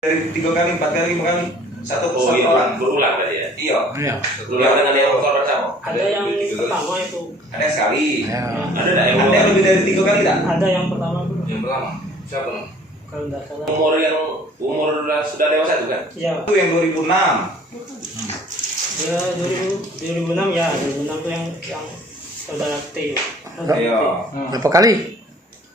Dari 3 kali, 4 kali, 5 kali satu iya, berulang tadi ya? Iya. Berulang dengan yang korban sama? Ada yang pertama itu. Ada yang sekali. Ya. Ada yang lebih dari 3 kali tak? Ada yang pertama itu. Yang pertama? Siapa? Kalau tidak salah. Umur sudah dewasa juga? Iya. Itu yang 2006. Ya 2006 ya, 2006 tuh yang saudara T. Iya. Berapa kali?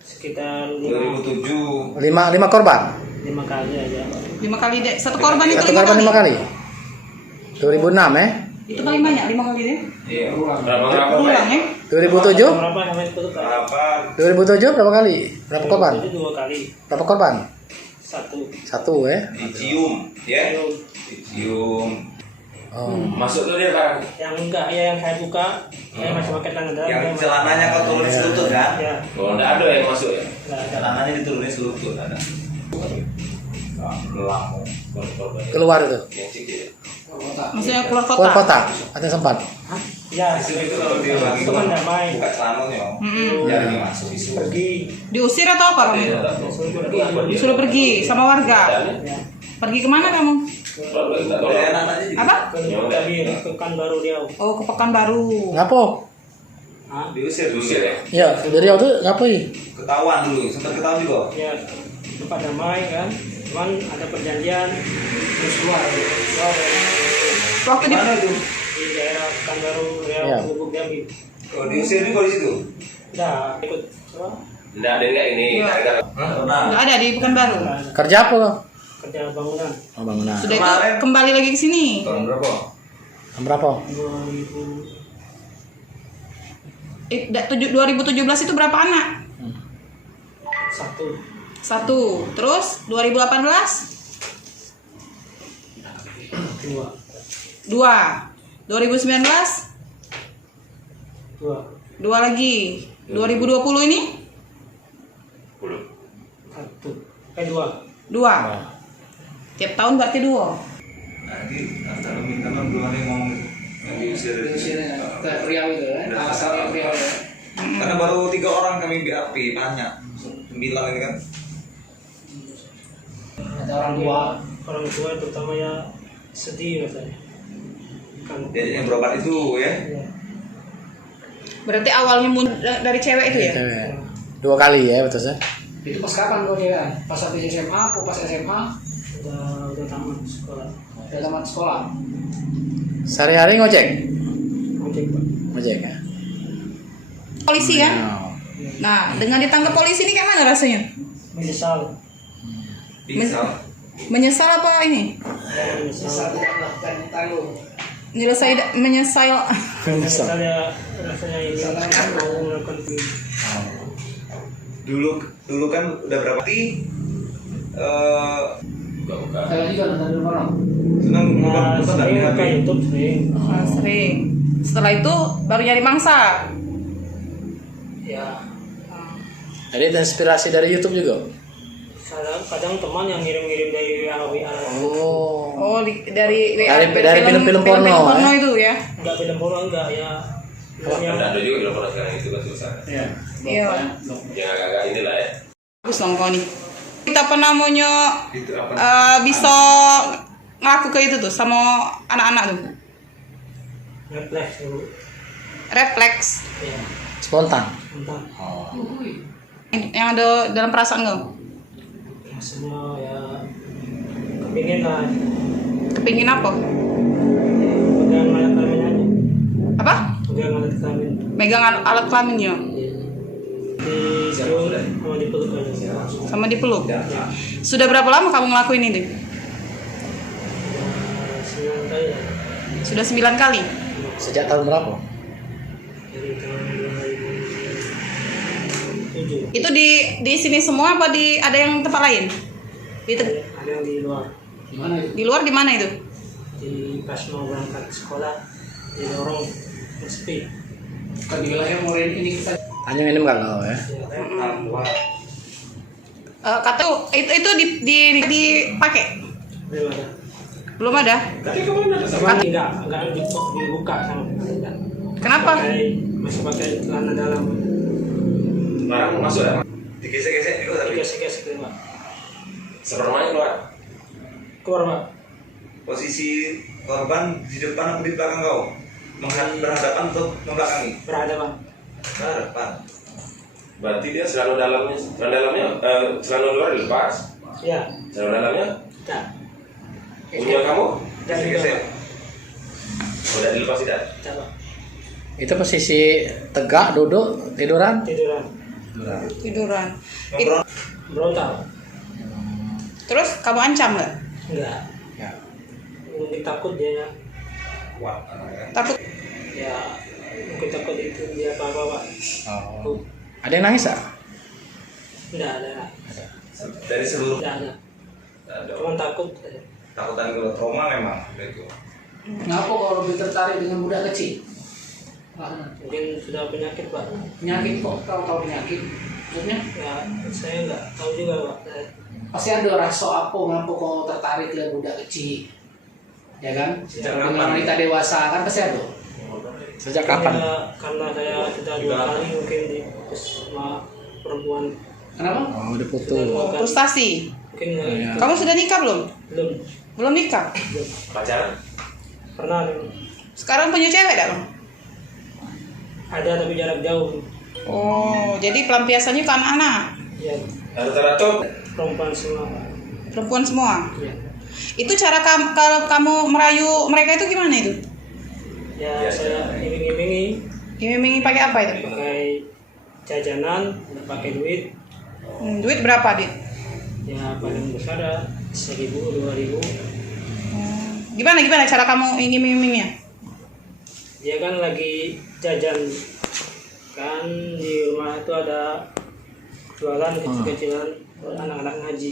Sekitar 2007. 5 korban. 5 kali aja. 5 kali deh. Satu korban itu Satu 5 korban kali. 5 kali. 2006 ya? Itu paling banyak 5 kali deh. Iya. Berapa? Ulang ya. 2007? Berapa namanya itu? Berapa? 2007 berapa kali? Berapa korban? Itu 2 kali. Berapa korban? 1. 1 ya? Dicium, ya? Dicium. Oh. Masuk tuh dia barang? Yang enggak ya, yang saya buka, saya masih pakai tangan dalam. Yang celananya kau turunin selutut kan? Ya. Oh, enggak ada yang masuk ya? Enggak ada. Celananya diturunin selutut ada. Lama. Keluar itu. Yang cicil ya? Maksudnya keluar Keluar kota. kota. Ada sempat. Ya, Itu kalau dia lagi itu kan damai. buka celananya, Mm-mm. jadi masuk isu. Pergi. Diusir atau apa kamu? Disuruh pergi sama warga. Ya. Pergi kemana kamu? Anak-anaknya juga. Apa? Tadi ke Pekanbaru Riau. Oh, ke Pekanbaru. Ngapo? Hah? Diusir dulu Diusir ya? Ya, dari waktu ngapain? Ketahuan dulu, sempat ketahuan juga. Ya, tempat damai kan. Cuman ada perjanjian terus keluar. Waktu di Mana itu? Di daerah Pekanbaru Riau, Ya. Lubuk Jambi. Oh, diusir juga di situ. Udah ikut apa? Enggak ada enggak ini? Iya. Pernah. nggak ada di Pekanbaru. Kerja apa kau? Kerja bangunan Oh, bangunan. Sudah itu Kemarin. kembali lagi ke sini. Tahun berapa? Jam berapa? 2017 itu berapa anak? 1. 1. Terus 2018? 2. 2. 2019? 2. 2 lagi. 2020 ini? 1. 2. 2. Tiap tahun berarti 2. Nanti kalau minta belum ada yang ngomong yang diusir. Ke Riau itu kan, asalnya Riau ya. Karena baru 3 orang kami BAP banyak. 9 ini kan. Ada orang tua. Orang tua terutama ya sedih rasanya. Kan Dia yang berobat itu ya. ya. Berarti awalnya dari cewek itu ya? Cewek. 2 kali ya, betul sih. Itu pas kapan kau dia? Pas habis SMA, atau pas SMA? Udah tamat sekolah. Udah tamat sekolah. Sehari-hari ngojek? Ojek Pak. Ngojek ya. Polisi kan? Oh. Nah, dengan ditangkap polisi ini kayak mana rasanya? Menyesal. Bisa. Menyesal apa ini? Bisa tidak melakukan tanggung. Menyesal Menyesal ya rasanya ini mau melakukan ini. Dulu kan udah berapa kali Saya juga nonton dulu orang. senang Nah, bukan sering dari HP. buka YouTube sering. sering. Setelah itu baru nyari mangsa. Ya, Jadi inspirasi dari YouTube juga. kadang teman yang ngirim-ngirim dari WA. Oh. Oh, dari Dari film-film porno, porno ya? itu ya? Enggak film porno enggak ya. Enggak ada juga kalau sekarang itu kan susah. Iya. Iya. Yang agak-agak inilah ya. Bagus dong kau nih. Kita apa namanya Itu apa? bisa ngaku ke itu tuh sama anak-anak tuh. Refleks dulu. Refleks Ya, Spontan. entah. yang ada dalam perasaan kau. Rasanya ya kepingin lah. Kepingin apa? Pegang alat kelamin aja. Apa? Pegang alat kelamin. Megang alat kelaminnya Di cium sama dipeluk aja. sama dipeluk. Sudah berapa lama kamu ngelakuin ini? 9 kali ya. Sudah 9 kali. Sejak tahun berapa? Dari tahun 2007. Itu di sini semua apa ada yang tempat lain? Ada yang di luar. Gimana itu? Di luar di mana itu? Di pas mau berangkat sekolah didorong sepi. Kan di wilayah Moren ini kita Hanya minum kalau ya. Kata itu dipakai? Belum ada. Belum ada. Tapi enggak dibuka sama enggak. Kenapa? Masih pakai celana dalam. Barang masuk ya? Digesek-gesek juga tapi. Gesek-gesek Pak. Seperemanya keluar. Keluar Pak. Posisi korban di depan atau di belakang kau? Berhadapan atau membelakangi? Berada Pak. Berhadapan. Berarti dia selalu selalu luar dilepas. Ya. Selalu dalamnya Tidak. punya kamu? Dan juga Gesek. Pak. Udah dilepas tidak? Tidak Pak. Itu posisi tegak, duduk, tiduran? Tiduran. Tiduran. Berontak Pak. Terus kamu ancam nggak? Enggak. Ya. Mungkin takut dia. Kuat anaknya. Takut. Ya. Mungkin takut itu dia apa-apa Pak. Oh. Ada yang nangis ah? Tidak ada. Dari seluruh Tidak ada. ada Cuma takut. takutan gue trauma memang itu. Kenapa kalau lebih tertarik dengan budak kecil? Mungkin sudah penyakit Pak. Penyakit kok kau tahu penyakit? Maksudnya Ya, saya nggak tahu juga Pak. pasti ada rasa apa ngapa kau tertarik ke budak kecil, ya kan? Sejak Kalau kapan? dengan wanita dewasa kan pasti ada. Sejak kapan? Karena saya sudah 2 kali mungkin di sama perempuan. Kenapa? Oh, udah putus. Oh, frustasi. Mungkin Iya. Kamu sudah nikah belum? belum. Belum nikah. Pacaran? Pernah Sekarang punya cewek dah bang? ada tapi jarak jauh. Oh, jadi pelampiasannya ke anak-anak. Ya, Rata-rata perempuan semua Pak. Perempuan semua. Ya. Itu cara kalau kamu merayu mereka itu gimana itu? Ya, saya iming-imingi Iming-imingi pakai apa itu? pakai jajanan, pakai duit. Duit berapa, Dit? Ya paling besar ada 1.000, 2.000. Gimana cara kamu iming-imingnya? Dia kan lagi jajan kan di rumah itu ada jualan kecil-kecilan buat anak-anak ngaji.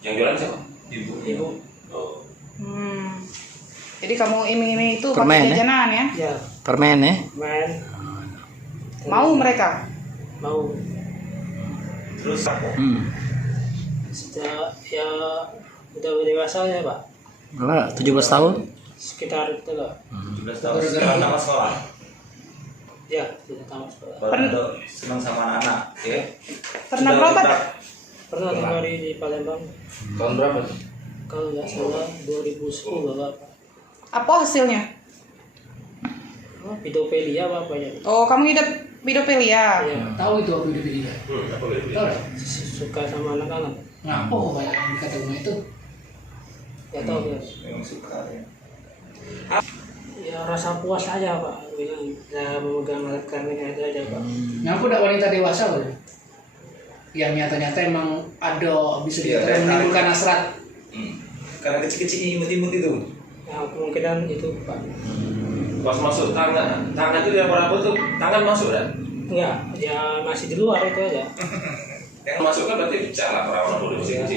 yang jualan siapa? Ibu. Oh. Jadi kamu iming-iming itu Permen, pakai ya? jajanan ya? Ya, Permen ya? main. Mau mereka? Mau. Terus apa? Sudah ya udah dewasa ya Pak. Enggak, 17 tahun. Sekitar itu lah. 17 tahun sekarang tamat sekolah. Ya, sudah tamat sekolah. Baru senang sama anak-anak, ya. Pernah Sudah berobat? kita- Pernah 2 hari di Palembang. Tahun berapa tuh? Kalau nggak salah 2010 Bapak. Apa hasilnya? Pedofilia apa ya? Oh, kamu hidup pedofilia. Ya, Tahu itu apa dia? Apa boleh? Tahu nggak? suka sama anak-anak. Ngapa kok banyak yang dikatakan itu? Ya tahu ya. Memang suka ya. Ya rasa puas aja Pak. Saya memegang alat kelamin itu aja Pak. Ngapa udah wanita dewasa Pak? Yang nyata-nyata emang ada bisa Iya, dikatakan menimbulkan hasrat. Karena kecil-kecil imut-imut itu. Ya kemungkinan itu Pak. Pas masuk tangan itu dia apa tuh? Tangan masuk kan? Enggak, ya masih di luar itu aja. Yang masuk kan berarti pecah lah orang-orang polisi. Ya,